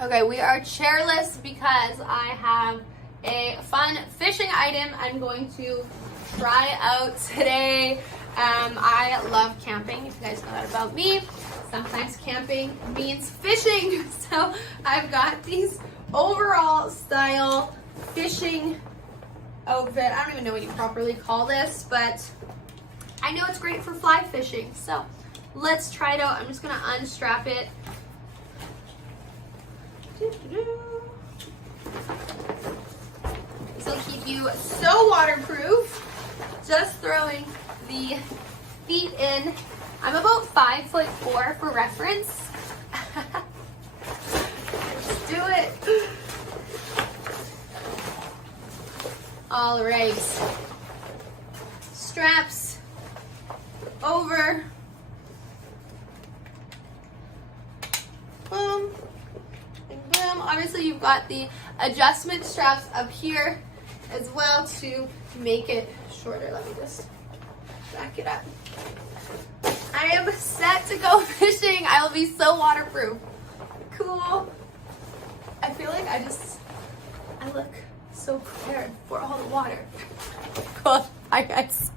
Okay, we are chairless because I have a fun fishing item I'm going to try out today. I love camping, if you guys know that about me. Sometimes camping means fishing. So I've got these overall style fishing outfit. I don't even know what you properly call this, but I know it's great for fly fishing. So let's try it out. I'm just gonna unstrap it. This will keep you so waterproof. Just throwing the feet in. I'm about 5'4" for reference. Let's do it. All right. Straps over. Boom. And boom. Obviously you've got the adjustment straps up here as well to make it shorter. Let me just back it up. I am set to go fishing. I will be so waterproof. Cool. I feel like I look so prepared for all the water. Cool. Bye guys.